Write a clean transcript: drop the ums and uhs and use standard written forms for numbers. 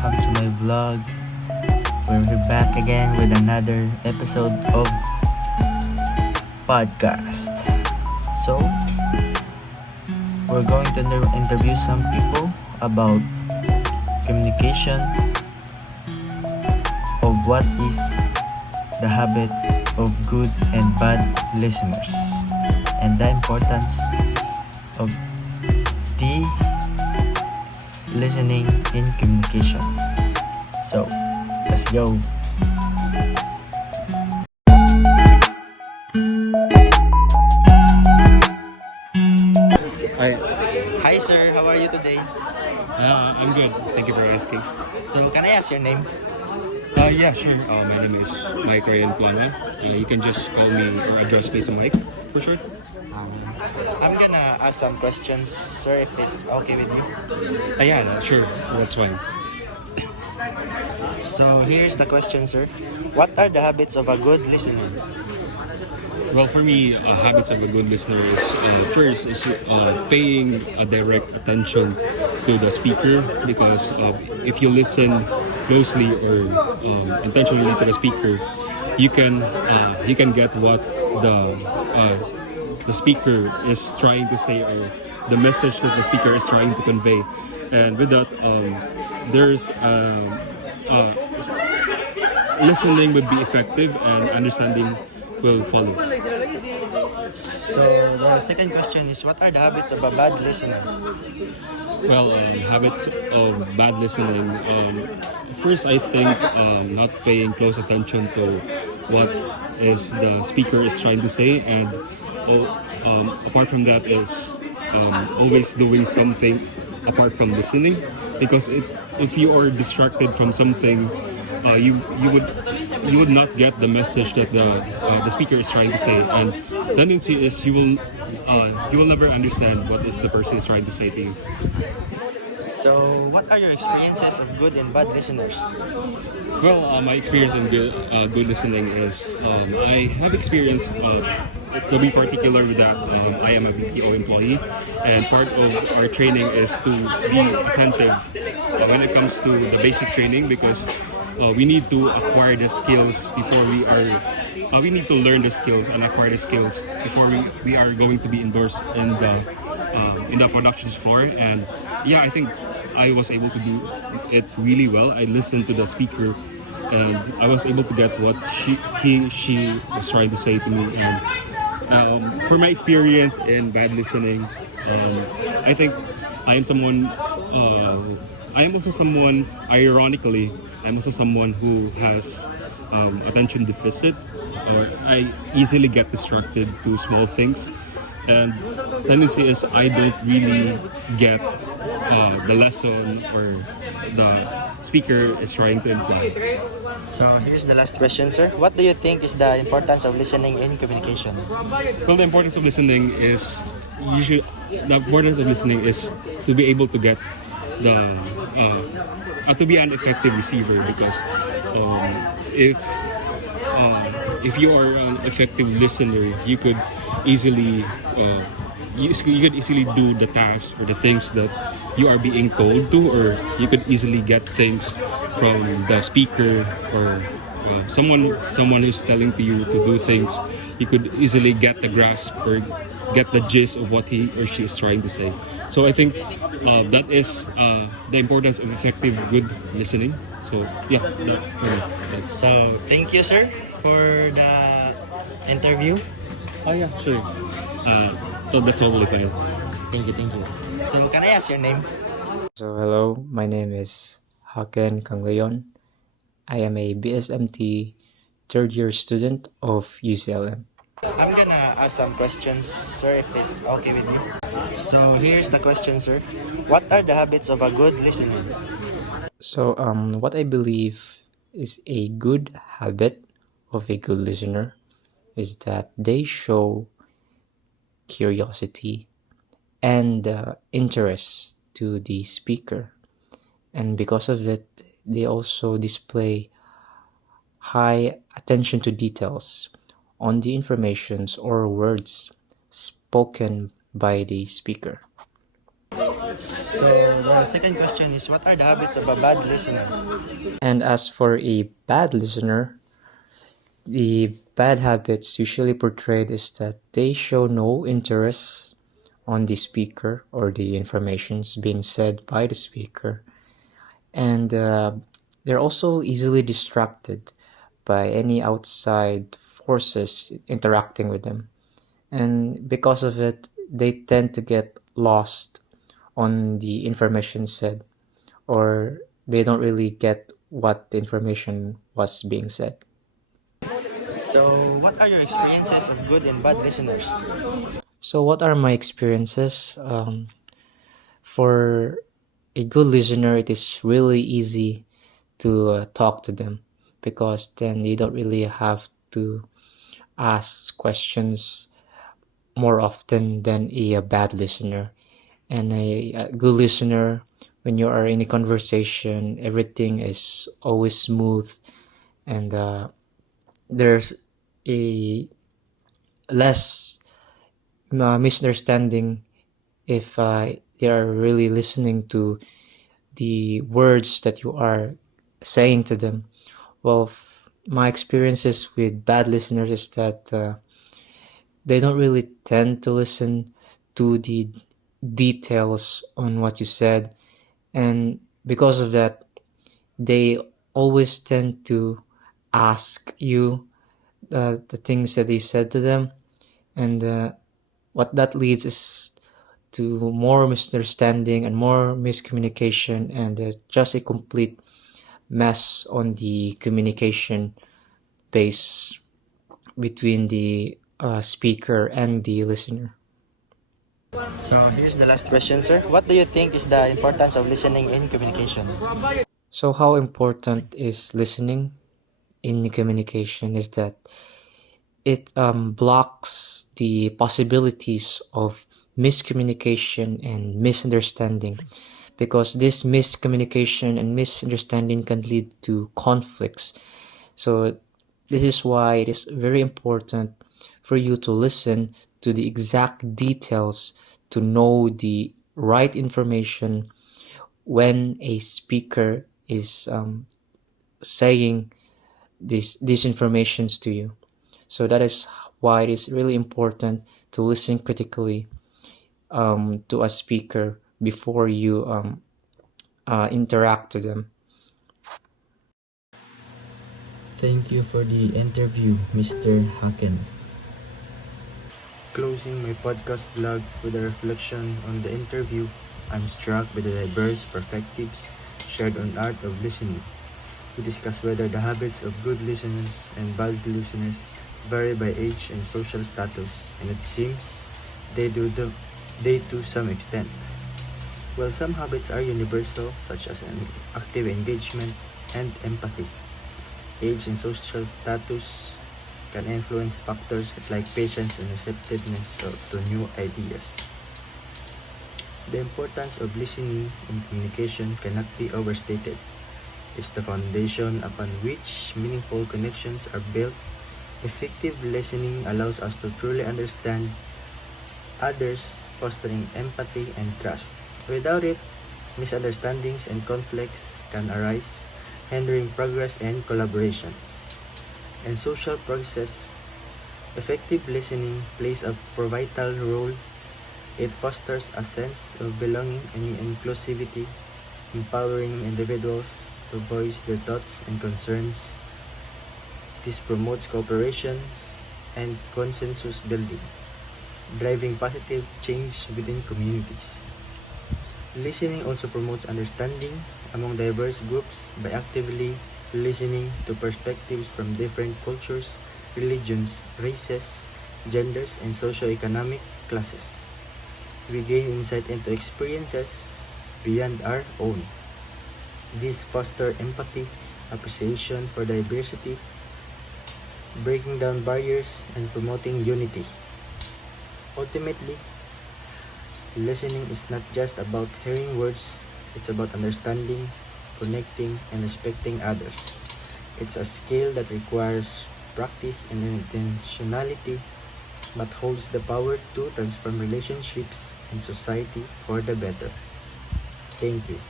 welcome to my vlog. We're back again with another episode of podcast. So, we're going to interview some people about communication, of what is the habit of good and bad listeners, and the importance of the listening in communication. So, let's go. Hi. Hi sir, how are you today? I'm good. Thank you for asking. So, can I ask your name? Yeah, sure. My name is Mike Ryan Plana. You can just call me or address me to Mike for sure. Um, I'm gonna ask some questions, sir, if it's okay with you. Yeah, sure. That's fine. So, here's the question, sir. What are the habits of a good listener? Well, for me, habits of a good listener is first is paying a direct attention to the speaker because if you listen closely or intentionally to the speaker, you can get what the speaker is trying to say or the message that the speaker is trying to convey, and with that, there's uh, listening would be effective and understanding will follow. So, the second question is, what are the habits of a bad listener? Well, habits of bad listening. First, I think not paying close attention to what is the speaker is trying to say, and apart from that is always doing something apart from listening, because if you are distracted from something, you would not get the message that the speaker is trying to say, and tendency is you will never understand what is the person is trying to say to you. So, what are your experiences of good and bad listeners? Well, my experience in good listening is I have experience. To be particular with that, I am a BPO employee, and part of our training is to be attentive when it comes to the basic training, because we need to acquire the skills before we are. We need to learn the skills and acquire the skills before we are going to be endorsed in the productions floor. And yeah, I think I was able to do it really well. I listened to the speaker, and I was able to get what she was trying to say to me. And for my experience in bad listening, I think I am someone. I am also someone. Ironically, I'm also someone who has attention deficit, or I easily get distracted to small things. And tendency is I don't really get the lesson or the speaker is trying to imply. So, here's the last question, sir. What do you think is the importance of listening in communication? Well, the importance of listening is the importance of listening is to be able to get the to be an effective receiver, because if you are an effective listener, you could easily you could easily do the tasks or the things that you are being told to, or you could easily get things from the speaker or someone who's telling to you to do things. You could easily get the grasp or get the gist of what he or she is trying to say. So I think that is the importance of effective good listening. So yeah, that for me. So, thank you, sir, for the interview. Oh yeah, sure. So that's totally fine. Thank you, thank you. So, can I ask your name? So hello, my name is Haken Kangleon. I am a BSMT third year student of UCLM. I'm gonna ask some questions, sir, if it's okay with you. So, here's the question, sir. What are the habits of a good listener? So what I believe is a good habit of a good listener is that they show curiosity and interest to the speaker, and because of it they also display high attention to details on the informations or words spoken by the speaker. So the second question is, what are the habits of a bad listener? And as for a bad listener, the bad habits usually portrayed is that they show no interest on the speaker or the informations being said by the speaker, and they're also easily distracted by any outside forces interacting with them, and because of it they tend to get lost on the information said, or they don't really get what the information was being said. So what are your experiences of good and bad listeners? So what are my experiences? For a good listener, it is really easy to talk to them, because then you don't really have to ask questions more often than a bad listener. And a good listener, when you are in a conversation, everything is always smooth, and there's a less misunderstanding if they are really listening to the words that you are saying to them. Well, my experiences with bad listeners is that they don't really tend to listen to the details on what you said, and because of that, they always tend to ask you the things that you said to them, and what that leads is to more misunderstanding and more miscommunication, and just a complete mess on the communication base between the speaker and the listener. So here's the last question, sir. What do you think is the importance of listening in communication? So, how important is listening in communication is that it blocks the possibilities of miscommunication and misunderstanding, because this miscommunication and misunderstanding can lead to conflicts. So this is why it is very important for you to listen to the exact details to know the right information when a speaker is saying these informations to you. So that is why it is really important to listen critically to a speaker before you interact with them. Thank you for the interview, Mr. Haken. Closing my podcast blog with a reflection on the interview, I'm struck by the diverse perspectives shared on art of listening. We discuss whether the habits of good listeners and bad listeners vary by age and social status, and it seems they to some extent. While some habits are universal, such as an active engagement and empathy, age and social status can influence factors like patience and receptiveness to new ideas. The importance of listening in communication cannot be overstated. It's the foundation upon which meaningful connections are built. Effective listening allows us to truly understand others, fostering empathy and trust. Without it, misunderstandings and conflicts can arise, hindering progress and collaboration. In social process, effective listening plays a vital role. It fosters a sense of belonging and inclusivity, empowering individuals to voice their thoughts and concerns. This promotes cooperation and consensus building, driving positive change within communities. Listening also promotes understanding among diverse groups by actively listening to perspectives from different cultures, religions, races, genders, and socio-economic classes. We gain insight into experiences beyond our own. This fosters empathy, appreciation for diversity, breaking down barriers, and promoting unity. Ultimately, listening is not just about hearing words, it's about understanding, connecting, and respecting others. It's a skill that requires practice and intentionality, but holds the power to transform relationships and society for the better. Thank you.